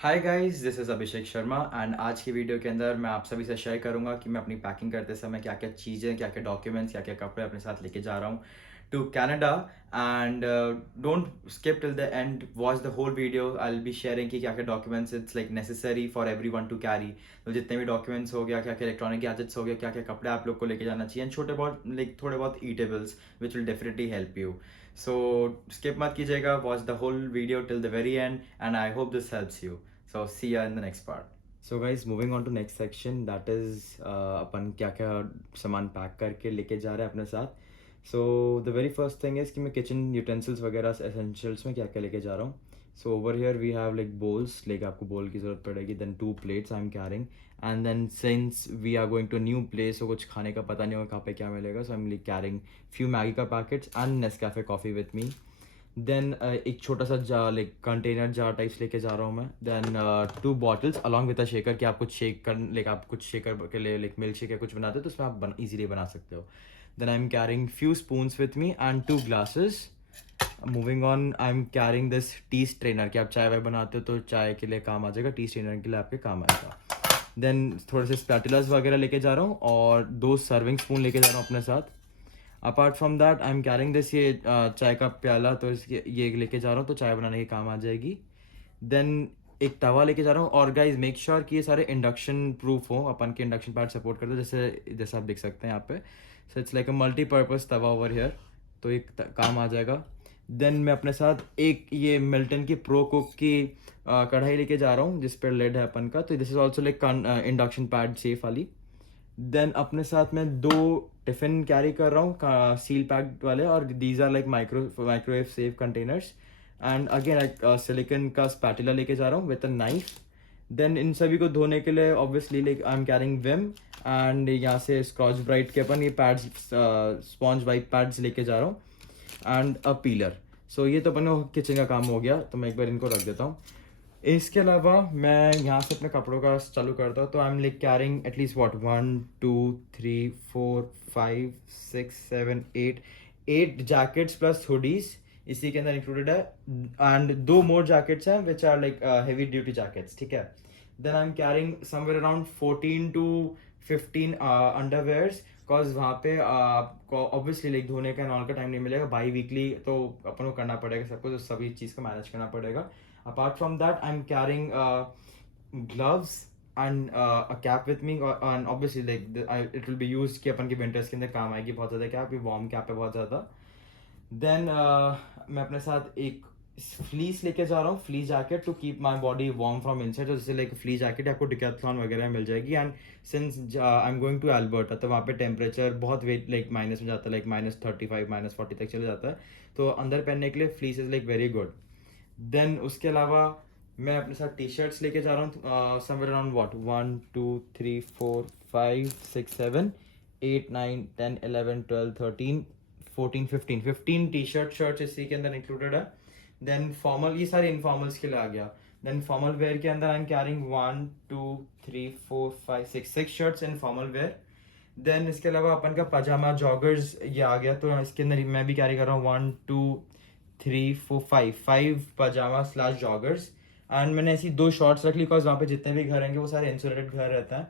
Hi guys, this is Abhishek Sharma and आज की video के अंदर मैं आप सभी से शेयर करूंगा कि मैं अपनी पैकिंग करते समय क्या क्या चीज़ें, क्या क्या डॉक्यूमेंट्स, क्या क्या कपड़े अपने साथ लेके जा रहा हूँ to Canada. And don't skip till the end, watch the whole video. I will be sharing कि क्या क्या documents it's like necessary for everyone to carry. तो जितने भी डॉक्यूमेंट्स हो गया, क्या क्या इलेक्ट्रॉनिक गैजेट्स हो गया, क्या क्या कपड़े आप लोग को लेके जाना चाहिए, एंड छोटे बहुत लाइक थोड़े बहुत eatables which will definitely help you. So skip मत कीजिएगा, watch the whole video till the very end and I hope this helps you. So see ya in the next part. So guys, moving on to next section, that is अपन क्या क्या सामान pack करके लेके जा रहे हैं अपने साथ. So the very first thing is कि मैं kitchen utensils वगैरह essentials में क्या क्या लेके जा रहा हूँ. So over here we have like bowls, like आपको bowl की ज़रूरत पड़ेगी. Then 2 plates I'm carrying. And then since we are going to a new place, so कुछ खाने का पता नहीं होगा कहाँ पे क्या मिलेगा. So I'm like carrying few Maggi का packets and Nescafe coffee with me. Then एक छोटा सा लाइक कंटेनर जार टाइप्स लेके जा रहा हूँ मैं. Then 2 bottles along with a shaker कि आप कुछ शेक कर लाइक आप कुछ शेकर के लिए लाइक मिल्क शेक या कुछ बनाते हो तो उसमें आप इजीली बना सकते हो. Then I am carrying few spoons with me and 2 glasses. Moving on, I am carrying this tea strainer कि आप चाय वाय बनाते हो तो चाय के लिए काम आ जाएगा, टी स्ट्रेनर के लिए आपके काम आएगा. देन थोड़े से स्पैटुलास वगैरह लेके जा रहा हूँ और 2 सर्विंग स्पून लेके जा रहा हूँ अपने साथ. Apart from that I am carrying this, ये चाय का प्याला, तो इसके ये लेके जा रहा हूँ तो चाय बनाने के काम आ जाएगी. देन एक तवा लेके जा रहा हूँ. और गाइज मेक श्योर कि ये सारे इंडक्शन प्रूफ हो, अपन के इंडक्शन पैड सपोर्ट करते हैं जैसे जैसे आप देख सकते हैं यहाँ पे. So it's like a multipurpose Tawa over here, तो एक काम आ जाएगा. देन मैं अपने साथ एक ये मिल्टन की प्रो कुक की कढ़ाई लेके जा रहा हूँ जिस पर लेड है अपन का, तो this is also like induction pad safe वाली. देन अपने साथ में 2 टिफ़िन कैरी कर रहा हूँ सील पैक्ड वाले, और these are like microwave safe containers. And again silicon का स्पैटुला लेके जा रहा हूँ विद अ नाइफ. देन इन सभी को धोने के लिए obviously like I am carrying Vim, and यहाँ से स्कॉच ब्राइट के अपन ये पैड्स, स्पॉन्ज वाइप पैड्स लेके जा रहा हूँ, एंड अ पीलर. सो ये तो अपन किचन का काम हो गया, तो मैं एक बार इनको रख देता हूँ. इसके अलावा मैं यहाँ से अपने कपड़ों का चालू करता हूँ. तो I am like carrying at least what 1 2 3 4 5 6 7 8 jackets plus hoodies इसी के अंदर इंक्लूडेड है. एंड 2 मोर जैकेट्स हैं which are like heavy duty jackets, ठीक है. Then I am carrying somewhere around 14 to 15 underwears, because वहाँ पे आपको ऑब्वियसली लाइक धोने का नॉल का टाइम नहीं मिलेगा बाई वीकली, तो अपन को करना पड़ेगा सबको, तो सभी चीज़ को मैनेज करना पड़ेगा. Apart from that, I'm carrying gloves and a cap with me, and obviously like it will be used कि अपन के winters के अंदर काम आएगी बहुत ज़्यादा कैप, ये वार्म कैप है बहुत ज़्यादा. देन मैं अपने साथ एक फ्लीस लेके जा रहा हूँ, fleece jacket to keep my body warm from inside. तो जैसे लाइक फ्लीस जैकेट आपको डिकैथलॉन वगैरह में मिल जाएगी. And since I am going to Alberta, तो वहाँ पे टेम्परेचर बहुत वेट लाइक माइनस में जाता है, लाइक -35 -40 तक चले जाता है, तो अंदर पहनने के लिए fleece is like very good. Then उसके अलावा मैं अपने साथ टी शर्ट्स लेके जा रहा हूँ somewhere around what 1 2 3 4 5 6 7 8 9 10 11 12 13 14 15 T shirts इसी के अंदर इंक्लूडेड है. देन फॉर्मल, ये सारे इनफॉर्मल्स के लिए आ गया. देन फॉर्मल वेयर के अंदर I am carrying 1 2 3 4 5 6 shirts in formal wear. Then इसके अलावा अपन का पजामा जॉगर्स ये आ गया, तो इसके अंदर मैं भी कैरी कर रहा हूँ 1 2 3 4 5 पजामा स्लैश जॉगर्स. एंड मैंने ऐसी 2 शॉर्ट्स रख ली, बिकॉज वहाँ पे जितने भी घर रहेंगे वो सारे इंसुलेटेड घर रहते हैं,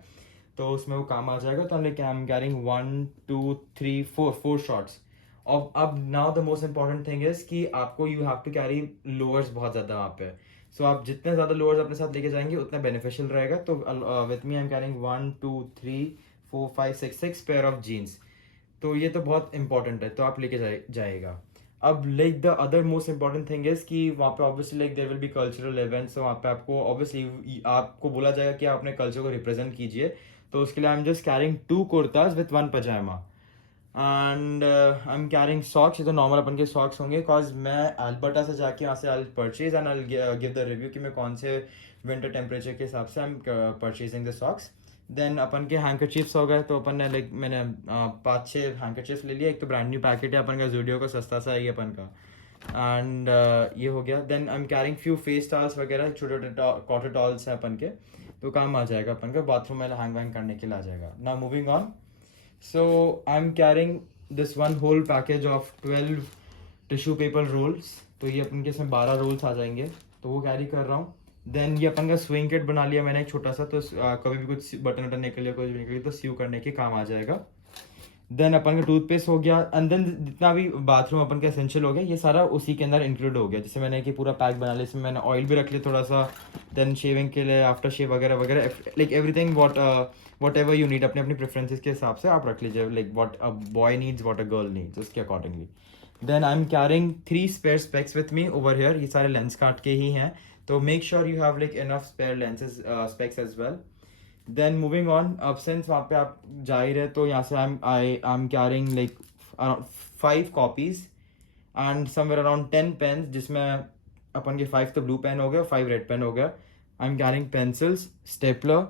तो उसमें वो काम आ जाएगा. तो हमने आई एम कैरिंग 1 2 3 4 शॉर्ट्स. और अब now the most important thing is कि आपको you have to carry lowers बहुत ज़्यादा वहाँ पे. सो आप जितने ज़्यादा लोअर्स अपने साथ लेके जाएंगे उतना बेनिफिशियल रहेगा. तो with me I am carrying 1 2 3 4 5 6 pair of jeans. तो ये तो बहुत इंपॉर्टेंट है, तो आप लेके जाएगा. अब like the other most important thing is कि वहाँ पे obviously like there will be cultural events, तो वहाँ पे आपको ऑब्वियसली आपको बोला जाएगा कि आप अपने कल्चर को रिप्रेजेंट कीजिए. तो उसके लिए I am just carrying 2 kurtas with 1 pyjama. And I am carrying socks. ये तो नॉर्मल अपन के सॉक्स होंगे, बिकॉज मैं अल्बर्टा से जाके यहाँ से I purchase and I give the review कि मैं कौन से विंटर टेम्परेचर के हिसाब से I am purchasing the socks. Then अपन के हैंकरचीफ्स हो गए, तो अपन ने लाइक मैंने 5-6 हैंकरचीफ्स ले लिया. एक तो ब्रांड न्यू पैकेट है अपन का जूडियो का, सस्ता सा है ये अपन का. एंड ये हो गया. Then I am carrying few face towels वगैरह, छोटे छोटे कॉटन टॉल्स हैं अपन के, तो काम आ जाएगा अपन का, बाथरूम में हैंग वैंग करने के लिए आ जाएगा. Now moving on, so I am carrying this one whole package of 12 tissue paper rolls. तो ये अपन के इसमें 12 रोल्स आ जाएंगे, तो वो कैरी कर रहा हूँ. देन ये अपन का स्विंग किट बना लिया मैंने एक छोटा सा, तो कभी भी कुछ बटन वटन निकले, कुछ भी निकले तो सीव करने के काम आ जाएगा। देन अपन का टूथपेस्ट हो गया, एंड देन जितना भी बाथरूम अपन का एसेंशियल हो गया, ये सारा उसी के अंदर इंक्लूड हो गया। जैसे मैंने कि पूरा पैक बना लिया, इसमें मैंने ऑयल भी रख लिया थोड़ा सा, देन शेविंग के लिए आफ्टर शेव वगैरह वगैरह, like everything whatever you need, अपने अपनी प्रेफरेंसेस के हिसाब से आप रख लीजिए, like what a boy needs, what a girl needs, उसके accordingly. Then I am carrying 3 spare specs with me over here, ये सारे लेंस काट के ही हैं, तो make sure you have like enough spare lenses specs as well. Then moving on, अब since वहाँ पे आप जा ही रहे, तो यहाँ से I am carrying like around 5 copies and somewhere around 10 pens, जिसमें अपन के 5 तो ब्लू पेन हो गया, 5 रेड पेन हो गया। I am carrying pencils, stapler,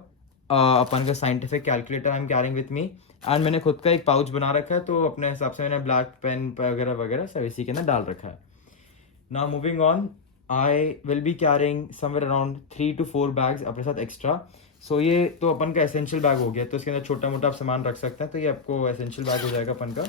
अपन का scientific calculator I am carrying with me, and मैंने खुद का एक पाउच बना रखा है, तो अपने हिसाब से मैंने ब्लैक पेन वगैरह वगैरह सब इसी के अंदर डाल रखा है। Now moving on, I will be carrying somewhere around 3 to 4 bags अपने साथ एक्स्ट्रा। सो ये तो अपन का एसेंशियल बैग हो गया, तो इसके अंदर छोटा मोटा आप सामान रख सकते हैं, तो ये आपको एसेंशियल बैग हो जाएगा अपन का।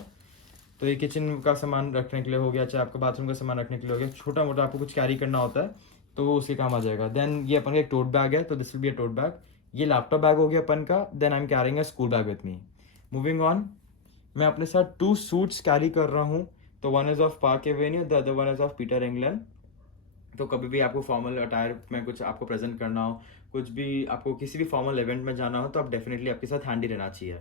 तो ये किचन का सामान रखने के लिए हो गया, चाहे आपका बाथरूम का सामान रखने के लिए हो गया, छोटा मोटा आपको कुछ कैरी करना होता है तो वो उसके काम आ जाएगा। देन ये अपन का एक टोट बैग है, तो this will be a tote bag. ये लैपटॉप बैग हो गया अपन का। Then I am carrying a school bag with me. Moving on, मैं अपने साथ 2 सूट्स कैरी कर रहा हूँ, तो one is of park Avenue, the other one is of Peter England. तो कभी भी आपको फॉर्मल अटायर में कुछ आपको प्रेजेंट करना हो, कुछ भी आपको किसी भी फॉर्मल इवेंट में जाना हो, तो आप डेफिनेटली आपके साथ हैंडी रहना चाहिए।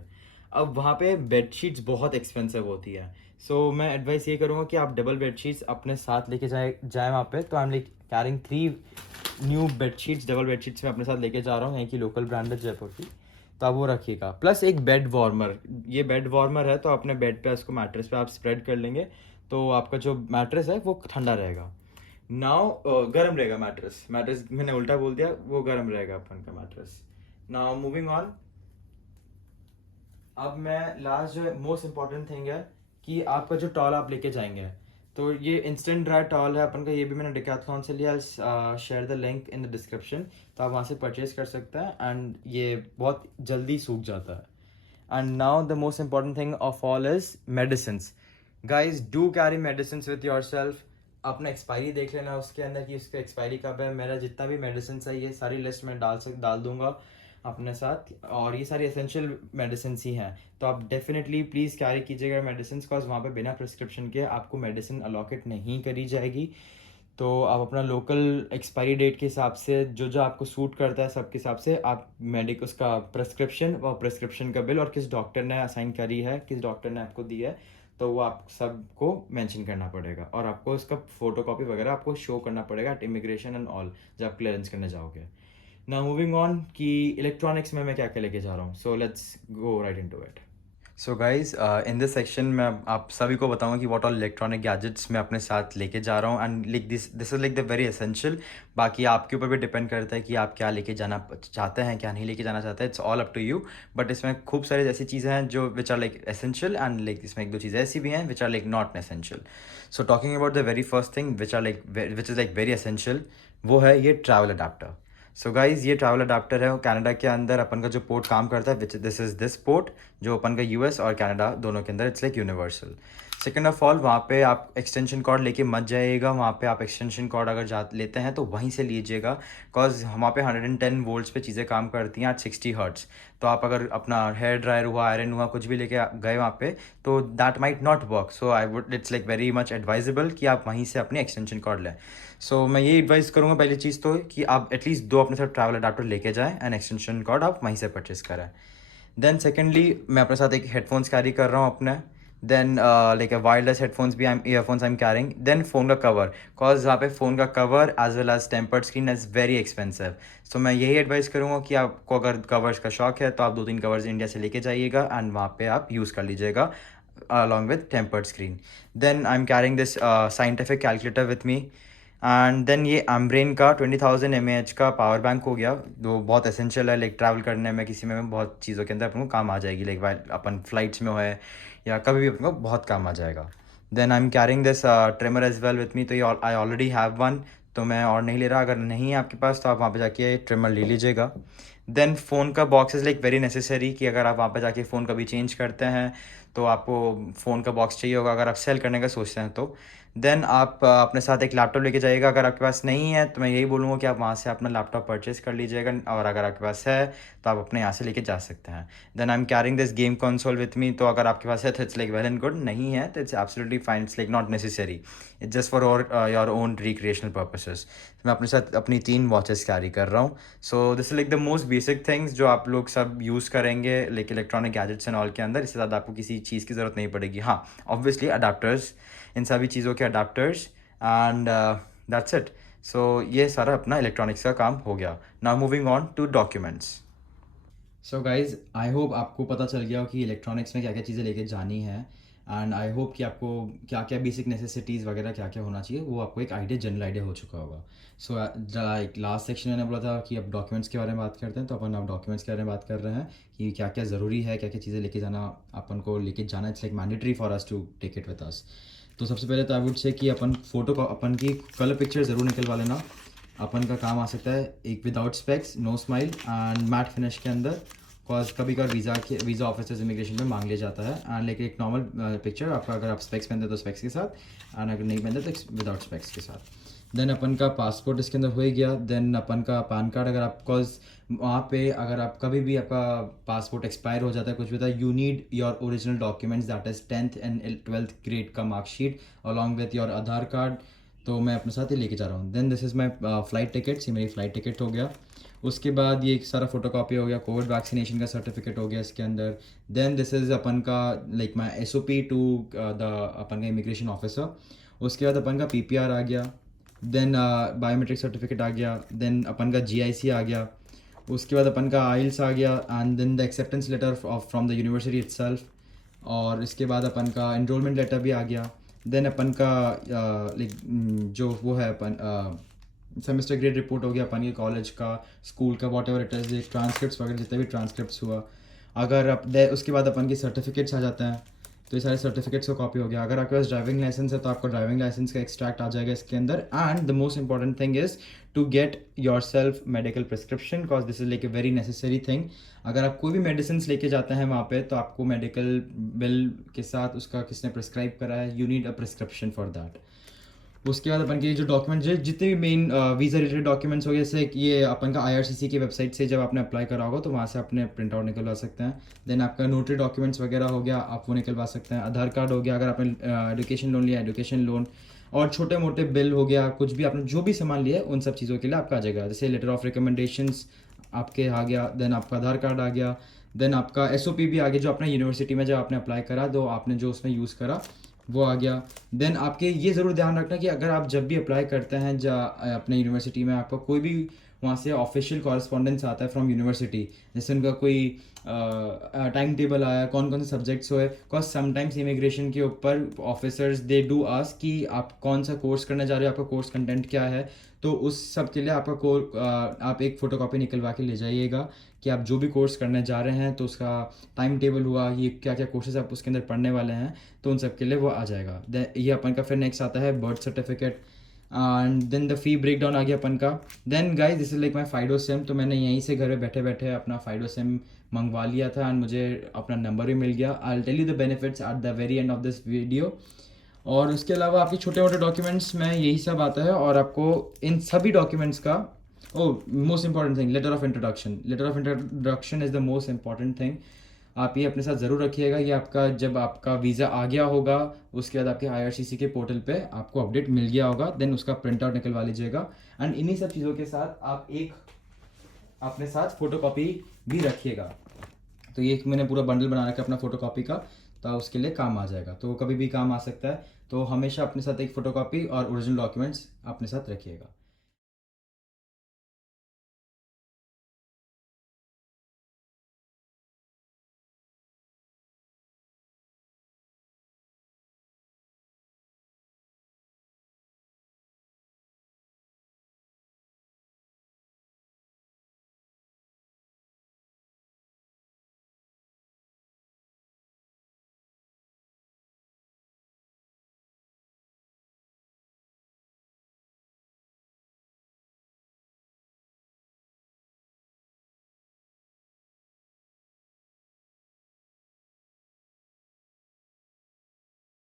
अब वहाँ पे बेडशीट्स बहुत एक्सपेंसिव होती है, सो मैं एडवाइस ये करूँगा कि आप डबल बेडशीट्स अपने साथ लेके जाए वहाँ पे। तो I am like carrying 3 new bedsheets, double bedsheets मैं अपने साथ लेके जा रहा हूँ, यहाँ की लोकल ब्रांड है जयपुर की, तो आप वो रखिएगा। प्लस एक बेड वार्मर, ये बेड वार्मर है, तो अपने बेड पे उसको मैट्रेस पे आप स्प्रेड कर लेंगे, तो आपका जो मैट्रेस है वो ठंडा रहेगा। नाउ गर्म रहेगा मैट्रेस, मैट्रेस मैंने उल्टा बोल दिया, वो गर्म रहेगा अपन का मैट्रेस। नाउ मूविंग ऑन, अब मैं लास्ट जो मोस्ट इम्पॉर्टेंट थिंग है कि आपका जो टॉल आप लेके जाएंगे, तो ये इंस्टेंट ड्राई टॉल है अपन का, ये भी मैंने डिकैथलॉन से लिया। Share the link in the description, तो आप वहाँ से परचेज कर सकते हैं, एंड ये बहुत जल्दी सूख जाता है। And now the most important thing of all is medicines. Guys do carry medicines with your self. अपना एक्सपायरी देख लेना उसके अंदर कि उसका एक्सपायरी कब है। मेरा जितना भी मेडिसिन है ये सारी लिस्ट में डाल दूंगा अपने साथ, और ये सारी एसेंशियल मेडिसिन ही हैं, तो आप डेफिनेटली प्लीज़ कैरी कीजिएगा मेडिसिन, बिकॉज वहाँ पे बिना प्रिस्क्रिप्शन के आपको मेडिसिन अलॉकेट नहीं करी जाएगी। तो आप अपना लोकल एक्सपायरी डेट के हिसाब से जो जो आपको सूट करता है सबके हिसाब से आप उसका प्रिस्क्रिप्शन और प्रिस्क्रिप्शन का बिल और किस डॉक्टर ने असाइन करी है, किस डॉक्टर ने आपको दी है, तो वो आप सबको मेंशन करना पड़ेगा, और आपको इसका फोटो कॉपी वगैरह आपको शो करना पड़ेगा एट इमिग्रेशन एंड ऑल जब आप क्लियरेंस करने जाओगे। नाउ मूविंग ऑन कि इलेक्ट्रॉनिक्स में मैं क्या क्या लेके जा रहा हूँ, so let's go right into it. So guys in this section मैं आप सभी को बताऊंगा कि व्हाट ऑल इलेक्ट्रॉनिक गैजेट्स मैं अपने साथ लेके जा रहा हूँ, and like this is like the very essential. बाकी आपके ऊपर भी डिपेंड करता है कि आप क्या लेके जाना चाहते हैं, क्या नहीं लेके जाना चाहते हैं, it's all up to you. But इसमें खूब सारी ऐसी चीज़ें हैं जो which are like essential, and like इसमें 1-2 चीज़ें ऐसी भी हैं which are like not essential. So talking about the very first thing which is like very essential, वो है ये ट्रैवल अडाप्टर। सो गाइज ये ट्रैवल अडाप्टर है, वो कनाडा के अंदर अपन का जो पोर्ट काम करता है, which this is this port, जो अपन का यूएस और कनाडा दोनों के अंदर it's like universal. Second of all, वहाँ पे आप एक्सटेंशन कॉर्ड लेके मत जाइएगा, वहाँ पे आप एक्सटेंशन कॉर्ड अगर लेते हैं तो वहीं से लीजिएगा, बिकॉज वहाँ पे 110 वोल्ट्स पे चीज़ें काम करती हैं एट 60 हर्ट्स। तो आप अगर अपना हेयर ड्रायर हुआ, आयरन हुआ, कुछ भी लेके गए वहाँ पे, तो that might not work. So I would it's like very much advisable कि आप वहीं से अपनी एक्सटेंशन कॉर्ड लें। सो मैं ये एडवाइस करूँगा पहली चीज़ तो कि आप एटलीस्ट 2 अपने साथ ट्रैवल अडाप्टर लेके जाएँ, एंड एक्सटेंशन कॉर्ड आप वहीं से परचेस करें। देन सेकेंडली मैं अपने साथ एक हेडफोन्स कैरी कर रहा हूँ अपने। देन लाइक वायरलेस हेडफोन्स भी earphones I am carrying. Then phone का कवर, कॉज यहाँ पे फ़ोन का cover as well as tempered screen is very expensive. So मैं यही एडवाइस करूँगा कि आपको अगर कवर्स का शौक है तो आप 2-3 कवर्स इंडिया से लेके जाइएगा, एंड वहाँ पे आप यूज़ कर लीजिएगा along with tempered screen. Then I'm carrying this scientific calculator with me. And then ये एम्ब्रेन का 20,000 mAh का पावर बैंक हो गया, जो बहुत एसेंशियल है लाइक ट्रैवल करने में, किसी में बहुत चीज़ों के अंदर अपन को काम आ जाएगी, लाइक अपन फ्लाइट्स में हो या कभी भी अपन को बहुत काम आ जाएगा। Then I am carrying this trimmer as well with me, तो ये आई ऑलरेडी हैव वन, तो मैं और नहीं ले रहा। अगर नहीं है आपके पास तो आप वहाँ पे जाके ट्रिमर ले लीजिएगा। देन फ़ोन का box is like very necessary, कि अगर आप वहाँ पे जाके फ़ोन कभी चेंज करते हैं तो आपको फ़ोन का बॉक्स चाहिए होगा अगर आप सेल करने का सोचते हैं तो। देन आप अपने साथ एक लैपटॉप लेके जाइएगा। अगर आपके पास नहीं है तो मैं यही बोलूँगा कि आप वहाँ से अपना लैपटॉप परचेज़ कर लीजिएगा, और अगर आपके पास है तो आप अपने यहाँ से लेके जा सकते हैं। Then I am carrying this game console with me, तो अगर आपके पास है तो it's like well and good, नहीं है तो it's absolutely fine, it's like not necessary, it's just for your own recreational purposes. मैं अपने साथ अपनी 3 वॉचेस कैरी कर रहा हूँ। So this is like the most basic things जो आप लोग सब यूज़ करेंगे like electronic gadgets and all के अंदर। इससे ज़्यादा आपको किसी चीज़ की ज़रूरत नहीं पड़ेगी। हाँ, ऑब्वियसली अडाप्टर्स, इन सभी चीज़ों के adapters, and that's it. So ये सारा अपना इलेक्ट्रॉनिक्स का काम हो गया। Now moving on to documents. So guys, I hope आपको पता चल गया हो कि इलेक्ट्रॉनिक्स में क्या क्या चीज़ें लेके जानी है, एंड आई होप कि आपको क्या क्या बेसिक नेसेसिटीज़ वगैरह क्या क्या होना चाहिए वो आपको एक आइडिया, जनरल आइडिया हो चुका होगा। सो लाइक लास्ट सेक्शन में मैंने बोला था कि अब डॉक्यूमेंट्स के बारे में बात करते हैं, तो अपन अब डॉक्यूमेंट्स के बारे में बात कर रहे हैं कि क्या क्या ज़रूरी है, क्या क्या चीज़ें लेके जाना, अपन को लेके जाना, it's like mandatory for us to take it with us. तो सबसे पहले तो आई वुड से कि अपन फ़ोटो को अपन की कलर पिक्चर ज़रूर निकलवा लेना। अपन का काम आ सकता है एक without specs, no smile and matte finish के अंदर, कॉज कभी कभार वीज़ा ऑफिसर्स इमिग्रेशन में मांग लिया जाता है। एंड लेकिन एक नॉर्मल पिक्चर आपका, अगर आप स्पेक्स पहनते तो स्पेक्स के साथ, एंड अगर नहीं पहनते तो विदाउट स्पेक्स के साथ। देन अपन का पासपोर्ट इसके अंदर हो ही गया। देन अपन का पैन कार्ड, अगर आप, कॉज वहाँ पे अगर आप कभी भी आपका पासपोर्ट एक्सपायर हो जाता है, कुछ भी होता है, you need your original documents, that is 10th and 12th grade का marksheet along with your Aadhaar card. तो मैं अपने साथ ही लेके जा रहा हूँ। Then this is my flight tickets, ये मेरी फ़्लाइट टिकट हो गया। उसके बाद ये सारा फोटोकॉपी हो गया, कोविड वैक्सीनेशन का सर्टिफिकेट हो गया इसके अंदर। देन दिस इज़ अपन का like my SOP to the अपन का इमिग्रेशन ऑफिसर। उसके बाद अपन का PPR आ गया। देन बायोमेट्रिक सर्टिफिकेट आ गया। देन अपन का GIC आ गया। उसके बाद अपन का IELTS आ गया, and then the acceptance letter from the university itself. और इसके बाद अपन का इनरोलमेंट लेटर भी आ गया। देन अपन का लाइक जो वो है अपन सेमेस्टर ग्रेड रिपोर्ट हो गया अपन के कॉलेज का, स्कूल का, what ever it is, transcript वगैरह जितने भी ट्रांसक्रिप्ट हुआ। अगर उसके बाद अपन के सर्टिफिकेट्स आ जाते हैं, तो ये सारे सर्टिफिकेट्स का कॉपी हो गया। अगर आपके पास ड्राइविंग लाइसेंस है तो आपका ड्राइविंग लाइसेंस का एक्सट्रैक्ट आ जाएगा इसके अंदर। And the most important thing is to get yourself medical prescription, cause this is like a very necessary thing. अगर आप कोई भी मेडिसिन लेके जाते हैं वहाँ पे, तो आपको मेडिकल बिल के साथ उसका किसने प्रिस्क्राइब करा है, you need a prescription for that. उसके बाद अपन के जो डॉक्यूमेंट, जितने भी मेन वीज़ा रिलेटेड डॉक्यूमेंट्स हो गए, जैसे ये अपन का IRCC की वेबसाइट से जब आपने अप्लाई करा होगा तो वहाँ से अपने प्रिंट आउट निकलवा सकते हैं। देन आपका नोटरी डॉक्यूमेंट्स वगैरह हो गया, आप वो निकलवा सकते हैं। आधार कार्ड हो गया, अगर आपने एजुकेशन लोन लिया, एजुकेशन लोन, और छोटे मोटे बिल हो गया, कुछ भी आपने जो भी सामान लिया है उन सब चीज़ों के लिए आपका आ जाएगा। जैसे लेटर ऑफ रिकमेंडेशंस आपके आ गया, देन आपका आधार कार्ड आ गया, देन आपका SOP भी आ गया, जो अपना यूनिवर्सिटी में जब आपने अप्लाई करा तो आपने जो उसमें यूज़ करा वो आ गया। देन आपके ये ज़रूर ध्यान रखना कि अगर आप जब भी अप्लाई करते हैं अपने यूनिवर्सिटी में, आपका कोई भी वहाँ से ऑफिशियल कॉरेस्पॉन्डेंस आता है फ्रॉम यूनिवर्सिटी, जैसे उनका कोई टाइम टेबल आया, कौन कौन से सब्जेक्ट्स हुए, बिकॉज समटाइम्स इमिग्रेशन के ऊपर ऑफिसर्स दे डू आस्क कि आप कौन सा कोर्स करने जा रहे हो, आपका कोर्स कंटेंट क्या है। तो उस सब के लिए आप एक फ़ोटोकॉपी निकलवा के ले जाइएगा कि आप जो भी कोर्स करने जा रहे हैं तो उसका टाइम टेबल हुआ, ये क्या क्या कोर्सेज आप उसके अंदर पढ़ने वाले हैं, तो उन सब के लिए वो आ जाएगा। ये अपन का फिर नेक्स्ट आता है birth certificate, and then the fee breakdown आ गया अपन का। Then guys, this is like my FIDO SIM, तो मैंने यहीं से घर में बैठे बैठे अपना FIDO SIM मंगवा लिया था, एंड मुझे अपना नंबर भी मिल गया। I will tell you the benefits at the very end of this video. और उसके अलावा आपके छोटे मोटे डॉक्यूमेंट्स में यही सब आता है, और आपको इन सभी डॉक्यूमेंट्स का most important thing, letter of introduction. Letter of introduction is the most important thing. आप ये अपने साथ ज़रूर रखिएगा। ये आपका जब आपका वीज़ा आ गया होगा, उसके बाद आपके IRCC के पोर्टल पे आपको अपडेट मिल गया होगा, देन उसका प्रिंट आउट निकलवा लीजिएगा। एंड इन्हीं सब चीज़ों के साथ आप एक अपने साथ फ़ोटोकॉपी भी रखिएगा। तो ये मैंने पूरा बंडल बना रखा है अपना फ़ोटोकॉपी का, तो उसके लिए काम आ जाएगा, तो कभी भी काम आ सकता है। तो हमेशा अपने साथ एक फ़ोटोकॉपी और ओरिजिनल डॉक्यूमेंट्स अपने साथ रखिएगा।